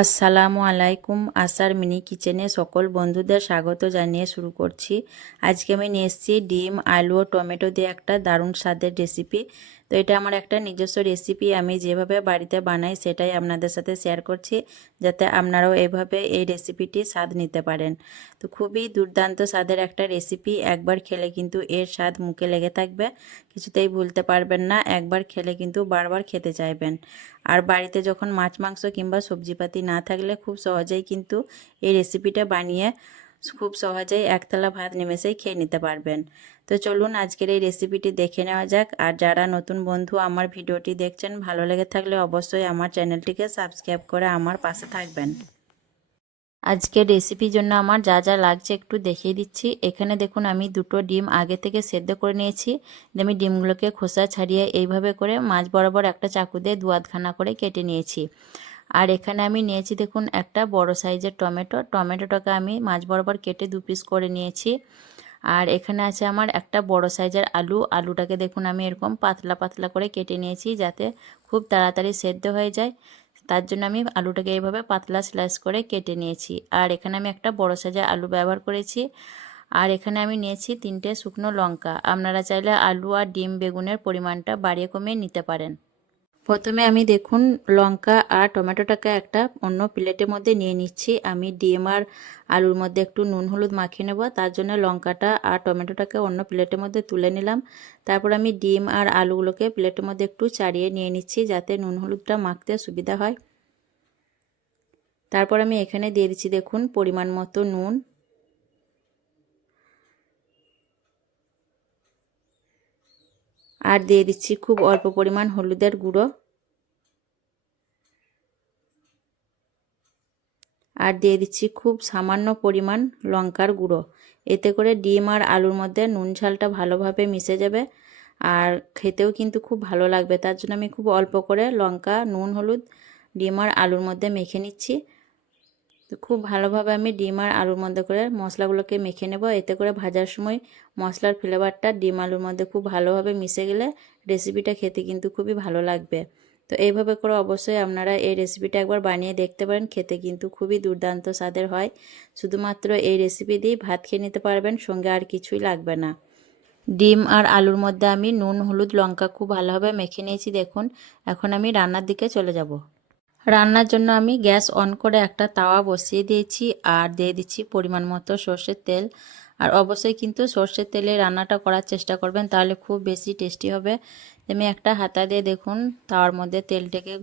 আসসালামু আলাইকুম। আসার মিনি কিচেনে সকল বন্ধুদের স্বাগত জানিয়ে শুরু করছি। আজকে আমি নিয়ে এসেছি ডিম, আলু ও টমেটো দিয়ে একটা দারুণ স্বাদের রেসিপি। তো এটা আমার একটা নিজস্ব রেসিপি, আমি যেভাবে বাড়িতে বানাই সেটাই আপনাদের সাথে শেয়ার করছি, যাতে আপনারাও এভাবে এই রেসিপিটি স্বাদ নিতে পারেন। তো খুবই দুর্দান্ত স্বাদের একটা রেসিপি, একবার খেলে কিন্তু এর স্বাদ মুখে লেগে থাকবে, কিছুতেই ভুলতে পারবেন না। একবার খেলে কিন্তু বারবার খেতে চাইবেন। আর বাড়িতে যখন মাছ মাংস কিংবা সবজিপাতি না থাকলে খুব সহজেই কিন্তু এই রেসিপিটা বানিয়ে খুব সহজেই একতলা ভাত নিমেষেই খেয়ে নিতে পারবেন। তো চলুন আজকের এই রেসিপিটি দেখে নেওয়া যাক। আর যারা নতুন বন্ধু আমার ভিডিওটি দেখছেন, ভালো লেগে থাকলে অবশ্যই আমার চ্যানেলটিকে সাবস্ক্রাইব করে আমার পাশে থাকবেন। আজকের রেসিপির জন্য আমার যা যা লাগছে একটু দেখিয়ে দিচ্ছি। এখানে দেখুন আমি দুটো ডিম আগে থেকে সেদ্ধ করে নিয়েছি। আমি ডিমগুলোকে খোসা ছাড়িয়ে এইভাবে করে মাঝ বরাবর একটা চাকু দিয়ে দু আধখানা করে কেটে নিয়েছি। আর এখানে আমি নিয়েছি দেখুন একটা বড় সাইজের টমেটোটাকে আমি মাঝ বরাবর কেটে দু পিস করে নিয়েছি। আর এখানে আছে আমার একটা বড় সাইজের আলুটাকে দেখুন আমি এরকম পাতলা পাতলা করে কেটে নিয়েছি, যাতে খুব তাড়াতাড়ি সেদ্ধ হয়ে যায়। তার জন্য আমি আলুটাকে এইভাবে পাতলা স্লাইস করে কেটে নিয়েছি। আর এখানে আমি একটা বড় সাইজের আলু ব্যবহার করেছি। আর এখানে আমি নিয়েছি 3টে শুকনো লঙ্কা। আপনারা চাইলে আলু আর ডিম বেগুনের পরিমাণটা বাড়িয়ে কমিয়ে নিতে পারেন। প্রথমে আমি দেখুন লঙ্কা আর টমেটোটাকে একটা অন্য প্লেটের মধ্যে নিয়ে নিচ্ছি। আমি ডিম আর আলুর মধ্যে একটু নুন হলুদ মাখিয়ে নেব, তার জন্য লঙ্কাটা আর টমেটোটাকে অন্য প্লেটের মধ্যে তুলে নিলাম। তারপর আমি ডিম আর আলুগুলোকে প্লেটের মধ্যে একটু চাড়িয়ে নিয়ে নিচ্ছি, যাতে নুন হলুদটা মাখতে সুবিধা হয়। তারপর আমি এখানে দিয়ে দিচ্ছি দেখুন পরিমাণ মতো নুন, আর দিয়ে দিচ্ছি খুব অল্প পরিমাণ হলুদের গুঁড়ো, আর দিয়ে দিচ্ছি খুব সামান্য পরিমাণ লঙ্কার গুঁড়ো। এতে করে ডিম আর আলুর মধ্যে নুন ঝালটা ভালোভাবে মিশে যাবে, আর খেতেও কিন্তু খুব ভালো লাগবে। তার জন্য আমি খুব অল্প করে লঙ্কা, নুন, হলুদ ডিম আর আলুর মধ্যে মেখে নিচ্ছি। তো খুব ভালোভাবে আমি ডিম আর আলুর মধ্যে করে মশলাগুলোকে মেখে নেব। এতে করে ভাজার সময় মশলার ফ্লেভারটা ডিম আলুর মধ্যে খুব ভালোভাবে মিশে গেলে রেসিপিটা খেতে কিন্তু খুবই ভালো লাগবে। তো এইভাবে করে অবশ্যই আপনারা এই রেসিপিটা একবার বানিয়ে দেখতে পারেন, খেতে কিন্তু খুবই দুর্দান্ত স্বাদের হয়। শুধুমাত্র এই রেসিপি দিয়েই ভাত খেয়ে নিতে পারবেন, সঙ্গে আর কিছুই লাগবে না। ডিম আর আলুর মধ্যে আমি নুন, হলুদ, লঙ্কা খুব ভালোভাবে মেখে নিয়েছি দেখুন। এখন আমি রান্নার দিকে চলে যাব। রান্নার জন্য আমি গ্যাস অন করে একটা তাওয়া বসিয়ে দিয়েছি, আর দিয়ে দিচ্ছি পরিমাণ মতো সর্ষের তেল। আর অবশ্যই কিন্তু সর্ষের তেলে রান্নাটা করার চেষ্টা করবেন, তাহলে খুব বেশি টেস্টি হবে। আমি একটা হাতা দিয়ে দেখুন তাওয়ার মধ্যে তেলটাকে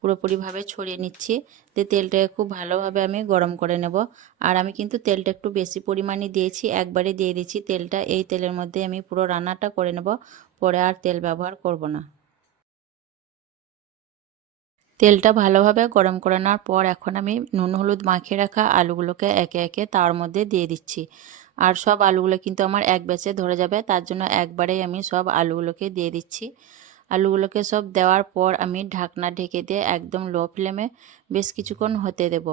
পুরোপুরিভাবে ছড়িয়ে নিচ্ছি। দিয়ে তেলটাকে খুব ভালোভাবে আমি গরম করে নেব। আর আমি কিন্তু তেলটা একটু বেশি পরিমাণে দিয়েছি, একবারে দিয়ে দিচ্ছি তেলটা। এই তেলের মধ্যে আমি পুরো রান্নাটা করে নেব, পরে আর তেল ব্যবহার করব না। তেলটা ভালোভাবে গরম করে নেওয়ার পর এখন আমি নুন হলুদ মাখিয়ে রাখা আলুগুলোকে একে একে তার মধ্যে দিয়ে দিচ্ছি। আর সব আলুগুলো কিন্তু আমার এক ব্যাচে ধরে যাবে, তার জন্য একবারেই আমি সব আলুগুলোকে দিয়ে দিচ্ছি। আলুগুলোকে সব দেওয়ার পর আমি ঢাকনা ঢেকে দিয়ে একদম লো ফ্লেমে বেশ কিছুক্ষণ হতে দেব।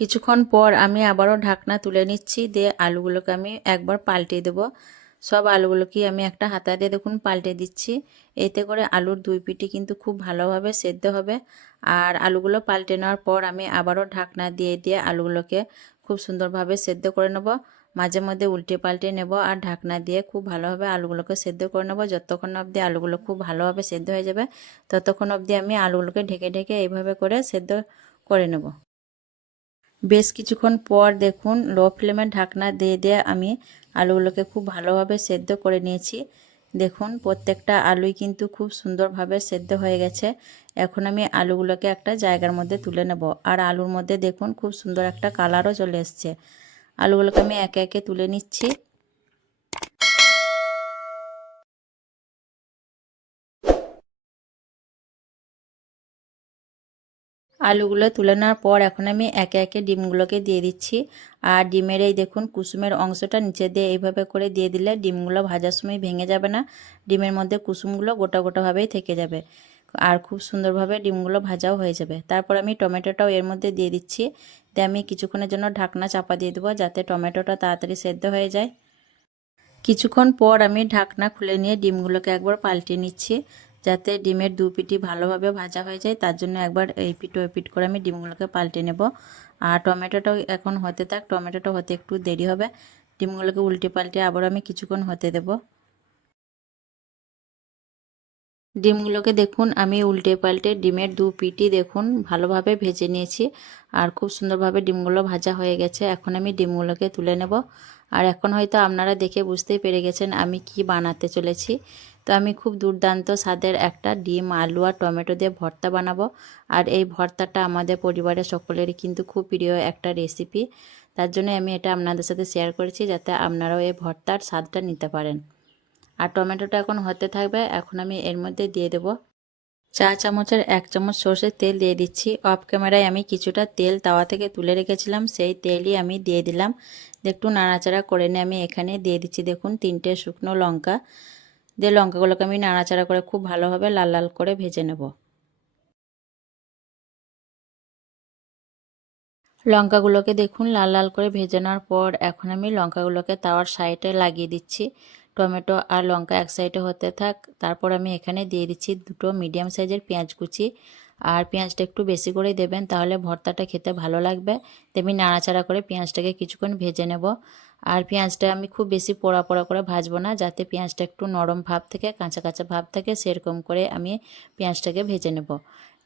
কিছুক্ষণ পর আমি আবারও ঢাকনা তুলে নিচ্ছি, দিয়ে আলুগুলোকে আমি একবার পাল্টে দেব। সব আলুগুলোকে আমি একটা হাতা দিয়ে দেখুন পাল্টে দিচ্ছি। এতে করে আলুর দুই পিঠই কিন্তু খুব ভালোভাবে সেদ্ধ হবে। আর আলুগুলো পাল্টে নেওয়ার পর আমি আবারও ঢাকনা দিয়ে দিয়ে আলুগুলোকে খুব সুন্দরভাবে সেদ্ধ করে নেব। মাঝে মধ্যে উল্টে পাল্টে নেব, আর ঢাকনা দিয়ে খুব ভালোভাবে আলুগুলোকে সেদ্ধ করে নেব। যতক্ষণ অবধি আলুগুলো খুব ভালোভাবে সেদ্ধ হয়ে যাবে, ততক্ষণ অবধি আমি আলুগুলোকে ঢেকে ঢেকে এইভাবে করে সেদ্ধ করে নেব। বেশ কিছুক্ষণ পর দেখুন লো ফ্লেমে ঢাকনা দিয়ে দিয়ে আমি আলুগুলোকে খুব ভালোভাবে সেদ্ধ করে নিয়েছি। দেখুন প্রত্যেকটা আলুই কিন্তু খুব সুন্দরভাবে সেদ্ধ হয়ে গেছে। এখন আমি আলুগুলোকে একটা জায়গার মধ্যে তুলে নেব। আর আলুর মধ্যে দেখুন খুব সুন্দর একটা কালারও চলে এসছে। আলুগুলোকে আমি একে একে তুলে নিচ্ছি। আলুগুলো তুলে নেওয়ার পর এখন আমি একে একে ডিমগুলোকে দিয়ে দিচ্ছি। আর ডিমের এই দেখুন কুসুমের অংশটা নিচে দিয়ে এইভাবে করে দিয়ে দিলে ডিমগুলো ভাজার সময় ভেঙে যাবে না। ডিমের মধ্যে কুসুমগুলো গোটা গোটাভাবেই থেকে যাবে, আর খুব সুন্দরভাবে ডিমগুলো ভাজাও হয়ে যাবে। তারপর আমি টমেটোটাও এর মধ্যে দিয়ে দিচ্ছি। দিয়ে আমি কিছুক্ষণের জন্য ঢাকনা চাপা দিয়ে দেবো, যাতে টমেটোটা তাড়াতাড়ি সেদ্ধ হয়ে যায়। কিছুক্ষণ পর আমি ঢাকনা খুলে নিয়ে ডিমগুলোকে একবার পাল্টে নিচ্ছি, যাতে ডিমের দু পিঠই ভালোভাবে ভাজা হয়ে যায়, তার জন্য একবার এই পিঠ ওই পিঠ করে আমি ডিমগুলোকে পাল্টে নেব। আর টমেটোটাও এখন হতে থাক, টমেটোটা হতে একটু দেরি হবে। ডিমগুলোকে উল্টে পাল্টে আবার আমি কিছুক্ষণ হতে দেব। ডিমগুলোকে দেখুন আমি উল্টে পাল্টে ডিমের দু পিঠই দেখুন ভালোভাবে ভেজে নিয়েছি, আর খুব সুন্দরভাবে ডিমগুলো ভাজা হয়ে গেছে। এখন আমি ডিমগুলোকে তুলে নেব। আর এখন হয়তো আপনারা দেখে বুঝতেই পেরে গেছেন আমি কি বানাতে চলেছি। তো আমি খুব দুর্দান্ত স্বাদের একটা ডিম আলু আর টমেটো দিয়ে ভর্তা বানাবো। আর এই ভর্তাটা আমাদের পরিবারের সকলেরই কিন্তু খুব প্রিয় একটা রেসিপি। তার জন্য আমি এটা আপনাদের সাথে শেয়ার করেছি, যাতে আপনারাও এই ভর্তার স্বাদটা নিতে পারেন। আর টমেটোটা এখন হতে থাকবে। এখন আমি এর মধ্যে দিয়ে দেব চা চামচের 1 চামচ সর্ষের তেল দিয়ে দিচ্ছি। অফ ক্যামেরায় আমি কিছুটা তেল তাওয়া থেকে তুলে রেখেছিলাম, সেই তেলই আমি দিয়ে দিলাম। একটু নাড়াচাড়া করে নিয়ে আমি এখানে দিয়ে দিচ্ছি দেখুন 3টে শুকনো লঙ্কা। দিয়ে লঙ্কাগুলোকে আমি নাড়াচাড়া করে খুব ভালোভাবে লাল লাল করে ভেজে নেব। লঙ্কাগুলোকে দেখুন লাল লাল করে ভেজে নেওয়ার পর এখন আমি লঙ্কাগুলোকে তাওয়ার সাইডে লাগিয়ে দিচ্ছি। টমেটো আর লঙ্কা এক সাইডে হতে থাক। তারপর আমি এখানে দিয়ে দিচ্ছি 2টো মিডিয়াম সাইজের পেঁয়াজ কুচি। আর পেঁয়াজটা একটু বেশি করেই দেবেন, তাহলে ভর্তাটা খেতে ভালো লাগবে। তেমনি নাড়াচাড়া করে পেঁয়াজটাকে কিছুক্ষণ ভেজে নেব। আর পেঁয়াজটা আমি খুব বেশি পোড়া পোড়া করে ভাজবো না, যাতে পেঁয়াজটা একটু নরম ভাব থেকে কাঁচা কাঁচা ভাব থাকে, সেরকম করে আমি পেঁয়াজটাকে ভেজে নেব।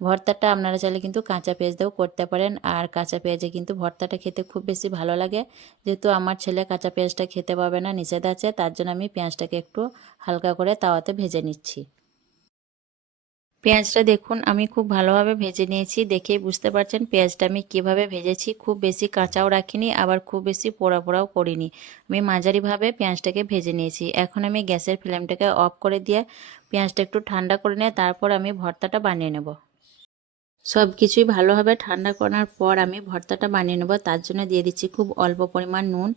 ভর্তাটা আপনারা চাইলে কিন্তু কাঁচা পেঁয়াজ দিয়েও করতে পারেন। আর কাঁচা পেঁয়াজে কিন্তু ভর্তাটা খেতে খুব বেশি ভালো লাগে। যেহেতু আমার ছেলে কাঁচা পেঁয়াজটা খেতে পাবে না, নিষেধ আছে, তার জন্য আমি পেঁয়াজটাকে একটু হালকা করে তাওয়াতে ভেজে নিচ্ছি। পেঁয়াজটা দেখুন আমি খুব ভালোভাবে ভেজে নিয়েছি, দেখেই বুঝতে পারছেন পেঁয়াজটা আমি কিভাবে ভেজেছি। খুব বেশি কাঁচাও রাখিনি, আবার খুব বেশি পোড়া পোড়াও করিনি। আমি মাঝারিভাবে পেঁয়াজটাকে ভেজে নিয়েছি। এখন আমি গ্যাসের ফ্লেমটাকে অফ করে দিয়ে পেঁয়াজটা একটু ঠান্ডা করে নিয়ে তারপর আমি ভর্তাটা বানিয়ে নেব। সব কিছুই ভালোভাবে ঠান্ডা করার পর আমি ভর্তাটা বানিয়ে নেব। তার জন্য দিয়ে দিচ্ছি খুব অল্প পরিমাণ নুন।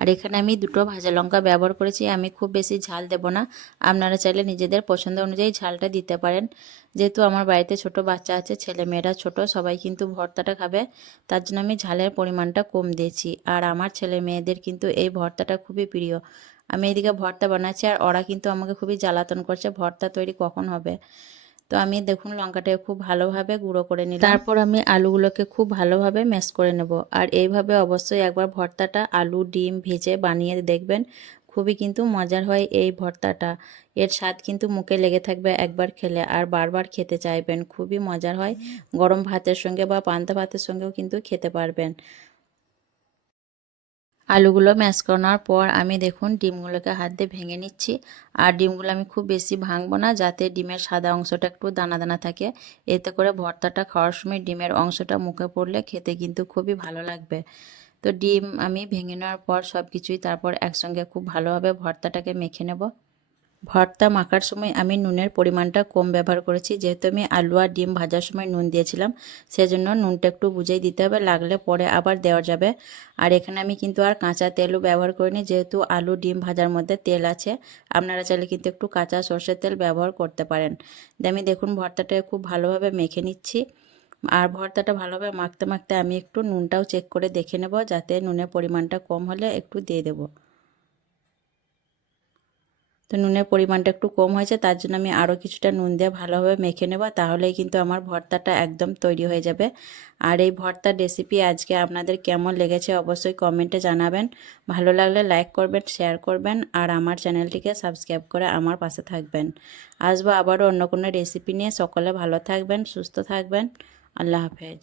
আর এখানে আমি 2টো ভাজা লঙ্কা ব্যবহার করেছি। আমি খুব বেশি ঝাল দেব না, আপনারা চাইলে নিজেদের পছন্দ অনুযায়ী ঝালটা দিতে পারেন। যেহেতু আমার বাড়িতে ছোট বাচ্চা আছে, ছেলে মেয়েরা ছোট, সবাই কিন্তু ভর্তাটা খাবে, তার জন্য আমি ঝালের পরিমাণটা কম দিয়েছি। আর আমার ছেলে মেয়েদের কিন্তু এই ভর্তাটা খুবই প্রিয়। আমি এদিকে ভর্তা বানাচ্ছি আর ওরা কিন্তু আমাকে খুবই জ্বালাতন করছে ভর্তা তৈরি কখন হবে। তো আমি দেখুন লঙ্কাটাকে খুব ভালোভাবে গুঁড়ো করে নিলাম। তারপর আমি আলুগুলোকে খুব ভালোভাবে ম্যাশ করে নেব। আর এইভাবে অবশ্যই একবার ভর্তাটা আলু ডিম ভেজে বানিয়ে দেখবেন, খুবই কিন্তু মজার হয় এই ভর্তাটা। এর স্বাদ কিন্তু মুখে লেগে থাকবে একবার খেলে, আর বারবার খেতে চাইবেন। খুবই মজার হয়, গরম ভাতের সঙ্গে বা পান্তা ভাতের সঙ্গেও কিন্তু খেতে পারবেন। আলুগুলো ম্যাশ করানোর পর আমি দেখুন ডিমগুলোকে হাত দিয়ে ভেঙে নিচ্ছি। আর ডিমগুলো আমি খুব বেশি ভাঙবো না, যাতে ডিমের সাদা অংশটা একটু দানা দানা থাকে। এতে করে ভর্তাটা খাওয়ার সময় ডিমের অংশটা মুখে পড়লে খেতে কিন্তু খুবই ভালো লাগবে। তো ডিম আমি ভেঙে নেওয়ার পর সব কিছুই তারপর একসঙ্গে খুব ভালোভাবে ভর্তাটাকে মেখে নেব। ভর্তা মাখার সময় আমি নুনের পরিমাণটা কম ব্যবহার করেছি, যেহেতু আমি আলু আর ডিম ভাজার সময় নুন দিয়েছিলাম, সেজন্য নুনটা একটু বুঝেই দিতে হবে, লাগলে পরে আবার দেওয়া যাবে। আর এখানে আমি কিন্তু আর কাঁচা তেলও ব্যবহার করিনি, যেহেতু আলু ডিম ভাজার মধ্যে তেল আছে। আপনারা চাইলে কিন্তু একটু কাঁচা সর্ষের তেল ব্যবহার করতে পারেন। আমি দেখুন ভর্তাটা খুব ভালোভাবে মেখে নিচ্ছি। আর ভর্তাটা ভালোভাবে মাখতে মাখতে আমি একটু নুনটাও চেক করে দেখে নেব, যাতে নুনের পরিমাণটা কম হলে একটু দিয়ে দেবো। তো নুনের পরিমাণটা একটু কম হয়েছে, তার জন্য আমি আরও কিছুটা নুন দিয়ে ভালোভাবে মেখে নেব, তাহলেই কিন্তু আমার ভর্তাটা একদম তৈরি হয়ে যাবে। আর এই ভর্তার রেসিপি আজকে আপনাদের কেমন লেগেছে অবশ্যই কমেন্টে জানাবেন। ভালো লাগলে লাইক করবেন, শেয়ার করবেন, আর আমার চ্যানেলটিকে সাবস্ক্রাইব করে আমার পাশে থাকবেন। আসবো আবারও অন্য কোনো রেসিপি নিয়ে। সকলে ভালো থাকবেন, সুস্থ থাকবেন। আল্লাহ হাফেজ।